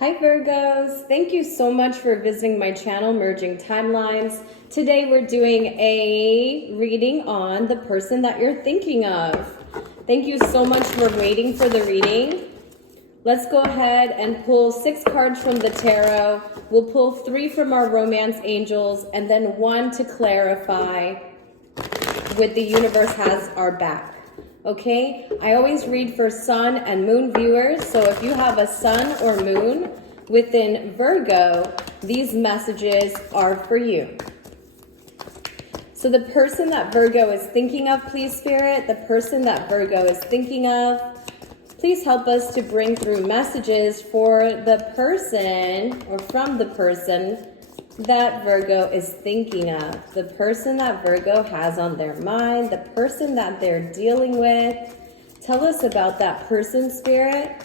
Hi Virgos, thank you so much for visiting my channel, Merging Timelines. Today we're doing a reading on the person that you're thinking of. Thank you so much for waiting for the reading. Let's go ahead and pull 6 cards from the tarot. We'll pull 3 from our romance angels and then 1 to clarify what the universe has our back. Okay, I always read for sun and moon viewers, so if you have a sun or moon within Virgo, these messages are for you. So the person that Virgo is thinking of, please Spirit, the person that Virgo is thinking of, please help us to bring through messages for the person or from the person that Virgo is thinking of, the person that Virgo has on their mind, the person that they're dealing with. Tell us about that person, Spirit.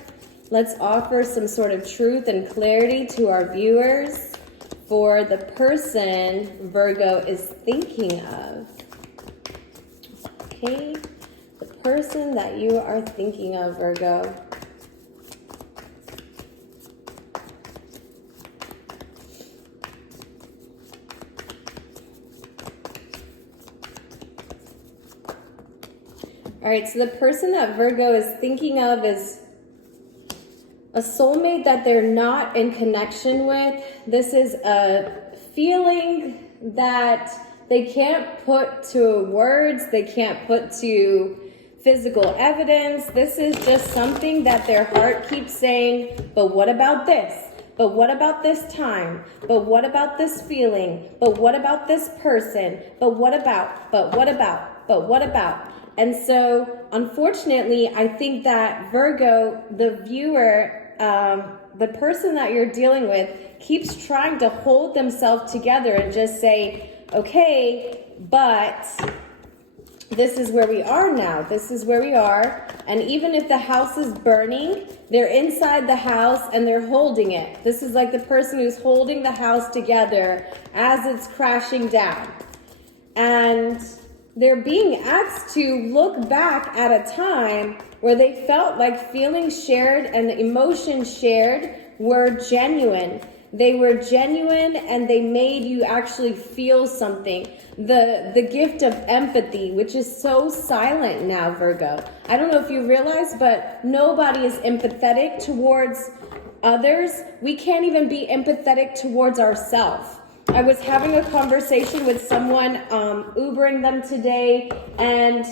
Let's offer some sort of truth and clarity to our viewers for the person Virgo is thinking of. Okay, the person that you are thinking of, Virgo. All right, so the person that Virgo is thinking of is a soulmate that they're not in connection with. This is a feeling that they can't put to words, they can't put to physical evidence. This is just something that their heart keeps saying, but what about this? But what about this time? But what about this feeling? But what about this person? But what about? But what about? But what about? And so, unfortunately, I think that Virgo, the viewer, the person that you're dealing with, keeps trying to hold themselves together and just say, okay, but this is where we are now. This is where we are. And even if the house is burning, they're inside the house and they're holding it. This is like the person who's holding the house together as it's crashing down. And they're being asked to look back at a time where they felt like feelings shared and emotions shared were genuine. They were genuine and they made you actually feel something. The gift of empathy, which is so silent now, Virgo. I don't know if you realize, but nobody is empathetic towards others. We can't even be empathetic towards ourselves. I was having a conversation with someone, Ubering them today, and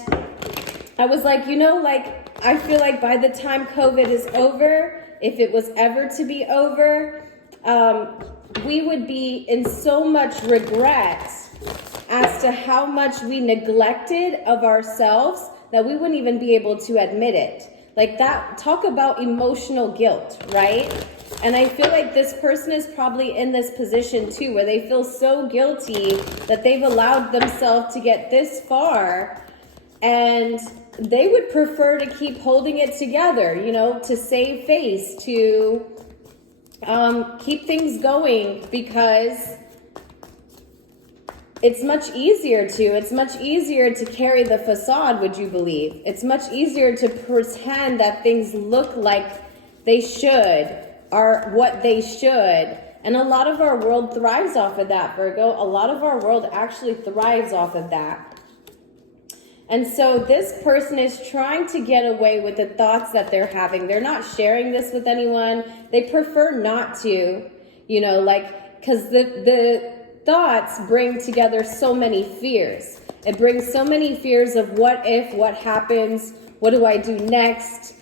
I was like, I feel like by the time COVID is over, if it was ever to be over, we would be in so much regret as to how much we neglected of ourselves that we wouldn't even be able to admit it. Like that, talk about emotional guilt, right? And I feel like this person is probably in this position too, where they feel so guilty that they've allowed themselves to get this far, and they would prefer to keep holding it together, to save face, to keep things going, because it's much easier to carry the facade, would you believe? It's much easier to pretend that things look like they should, are what they should. And a lot of our world thrives off of that, Virgo. A lot of our world actually thrives off of that. And so this person is trying to get away with the thoughts that they're having. They're not sharing this with anyone. They prefer not to, because the thoughts bring together so many fears. It brings so many fears of what if, what happens, what do I do next?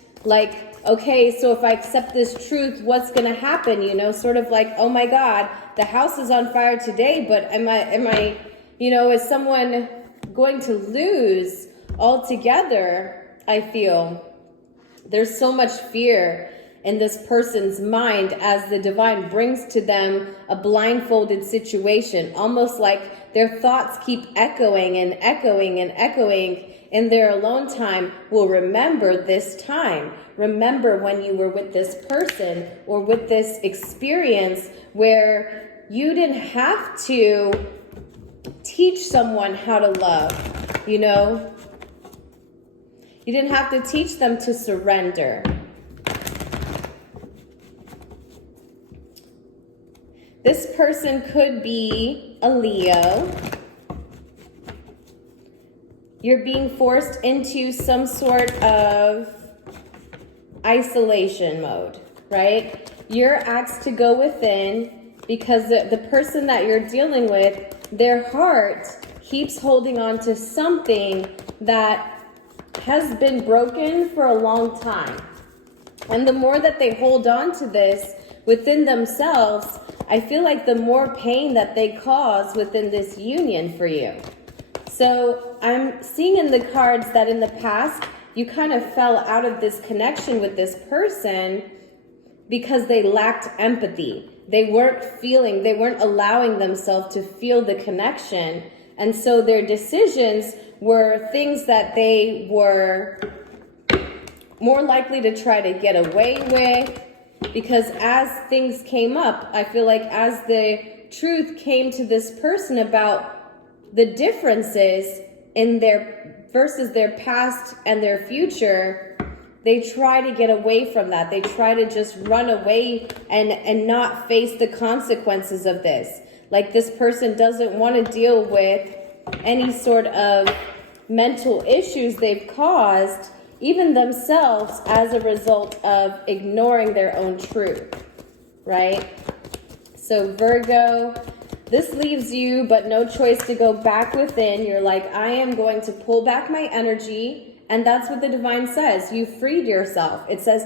Okay, so if I accept this truth, what's going to happen? Sort of like, oh my God, the house is on fire today, but am I, is someone going to lose altogether? I feel there's so much fear in this person's mind as the divine brings to them a blindfolded situation, almost like their thoughts keep echoing and echoing and echoing in their alone time. Will remember this time. Remember when you were with this person or with this experience where you didn't have to teach someone how to love, You didn't have to teach them to surrender. This person could be a Leo. You're being forced into some sort of isolation mode, right? You're asked to go within because the person that you're dealing with, their heart keeps holding on to something that has been broken for a long time. And the more that they hold on to this within themselves, I feel like the more pain that they cause within this union for you. So I'm seeing in the cards that in the past, you kind of fell out of this connection with this person because they lacked empathy. They weren't allowing themselves to feel the connection. And so their decisions were things that they were more likely to try to get away with, because as things came up, I feel like as the truth came to this person about the differences in their versus their past and their future, they try to get away from that. They try to just run away and not face the consequences of this. Like, this person doesn't want to deal with any sort of mental issues they've caused, even themselves, as a result of ignoring their own truth, right? So Virgo, this leaves you but no choice to go back within. You're like, I am going to pull back my energy. And that's what the divine says. You freed yourself. It says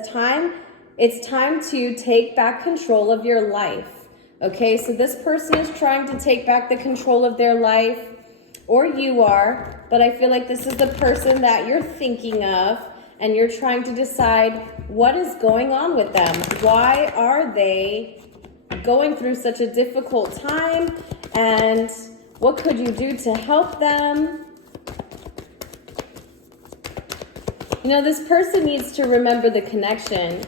it's time to take back control of your life. Okay, so this person is trying to take back the control of their life, or you are, but I feel like this is the person that you're thinking of, and you're trying to decide what is going on with them. Why are they going through such a difficult time, and what could you do to help them? You know, this person needs to remember the connection.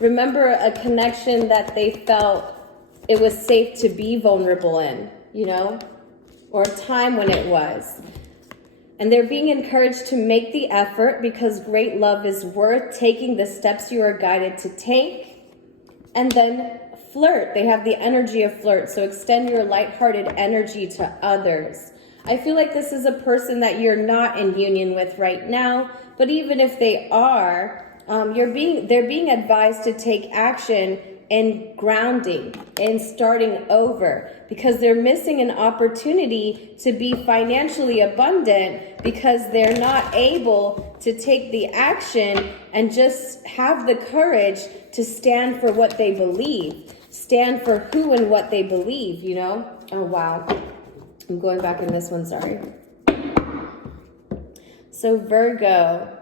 Remember a connection that they felt it was safe to be vulnerable in, you know, or a time when it was. And they're being encouraged to make the effort because great love is worth taking the steps you are guided to take. And then flirt. They have the energy of flirt. So extend your lighthearted energy to others. I feel like this is a person that you're not in union with right now. But even if they are, they're being advised to take action in grounding and starting over, because they're missing an opportunity to be financially abundant because they're not able to take the action and just have the courage to stand for what they believe, stand for who and what they believe, you know? Oh, wow. I'm going back in this one, sorry. So Virgo,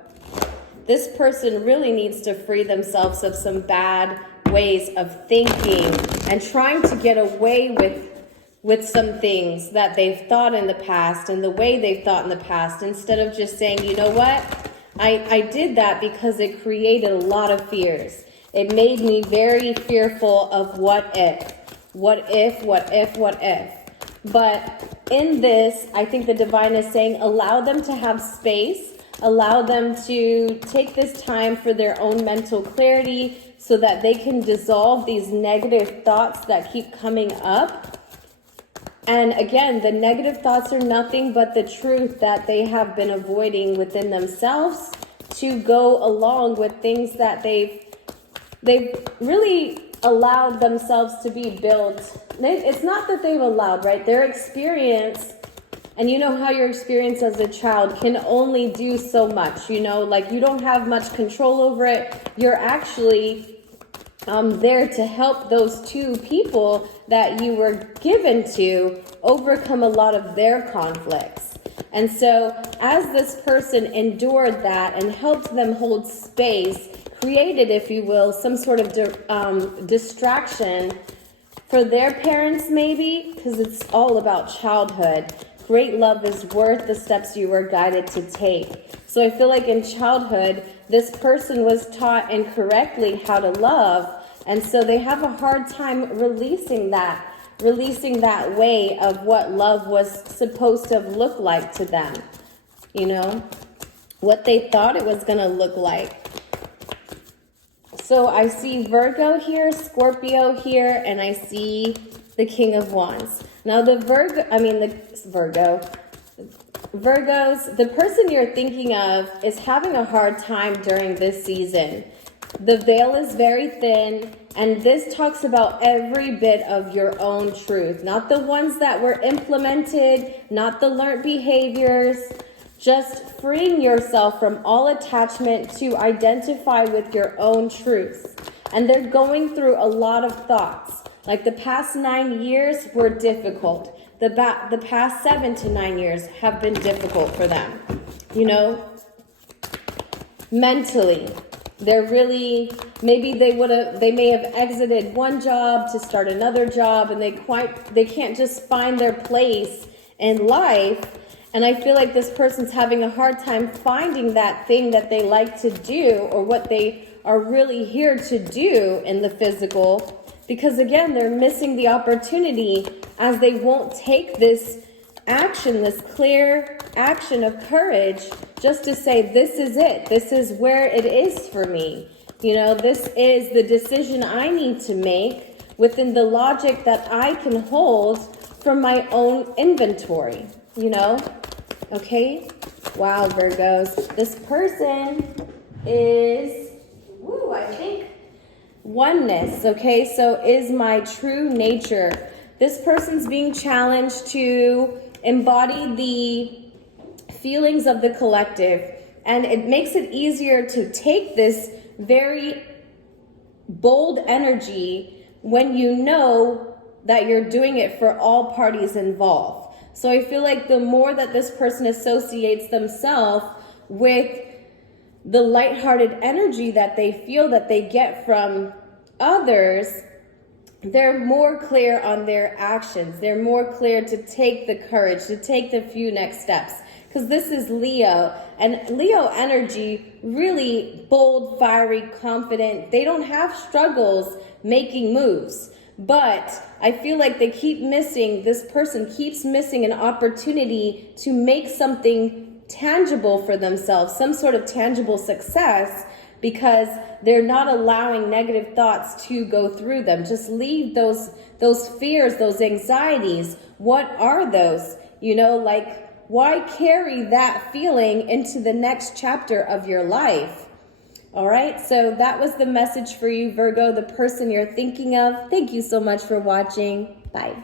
this person really needs to free themselves of some bad ways of thinking and trying to get away with some things that they've thought in the past and the way they've thought in the past, instead of just saying, you know what, I did that because it created a lot of fears. It made me very fearful of what if. But in this, I think the divine is saying, allow them to have space, allow them to take this time for their own mental clarity so that they can dissolve these negative thoughts that keep coming up. And again, the negative thoughts are nothing but the truth that they have been avoiding within themselves to go along with things that they've really allowed themselves to be built. It's not that they've allowed, right? Their experience, and you know how your experience as a child can only do so much, you know, like you don't have much control over it. You're actually there to help those two people that you were given to overcome a lot of their conflicts. And so as this person endured that and helped them hold space, created, if you will, some sort of distraction for their parents, maybe, because it's all about childhood. Great love is worth the steps you were guided to take. So I feel like in childhood, this person was taught incorrectly how to love, and so they have a hard time releasing that way of what love was supposed to look like to them, you know, what they thought it was going to look like. So I see Virgo here, Scorpio here, and I see the King of Wands. Now the Virgos, the person you're thinking of is having a hard time during this season. The veil is very thin, and this talks about every bit of your own truth, not the ones that were implemented, not the learned behaviors, just freeing yourself from all attachment to identify with your own truth. And they're going through a lot of thoughts. Like the past 9 years were difficult. The past 7 to 9 years have been difficult for them. You know, mentally, they're really, maybe they may have exited one job to start another job, and they can't just find their place in life. And I feel like this person's having a hard time finding that thing that they like to do, or what they are really here to do in the physical. Because again, they're missing the opportunity, as they won't take this action, this clear action of courage, just to say, this is it. This is where it is for me. You know, this is the decision I need to make within the logic that I can hold from my own inventory, you know? Okay? Wow, Virgos. This person is, I think, oneness, okay? So is my true nature. This person's being challenged to embody the feelings of the collective, and it makes it easier to take this very bold energy when you know that you're doing it for all parties involved. So I feel like the more that this person associates themselves with the lighthearted energy that they feel that they get from others, they're more clear on their actions. They're more clear to take the courage, to take the few next steps. Because this is Leo, and Leo energy, really bold, fiery, confident. They don't have struggles making moves. But I feel like this person keeps missing an opportunity to make something tangible for themselves, some sort of tangible success, because they're not allowing negative thoughts to go through them. Just leave those fears, those anxieties. What are those? You know, like, why carry that feeling into the next chapter of your life? All right, so that was the message for you, Virgo, the person you're thinking of. Thank you so much for watching. Bye.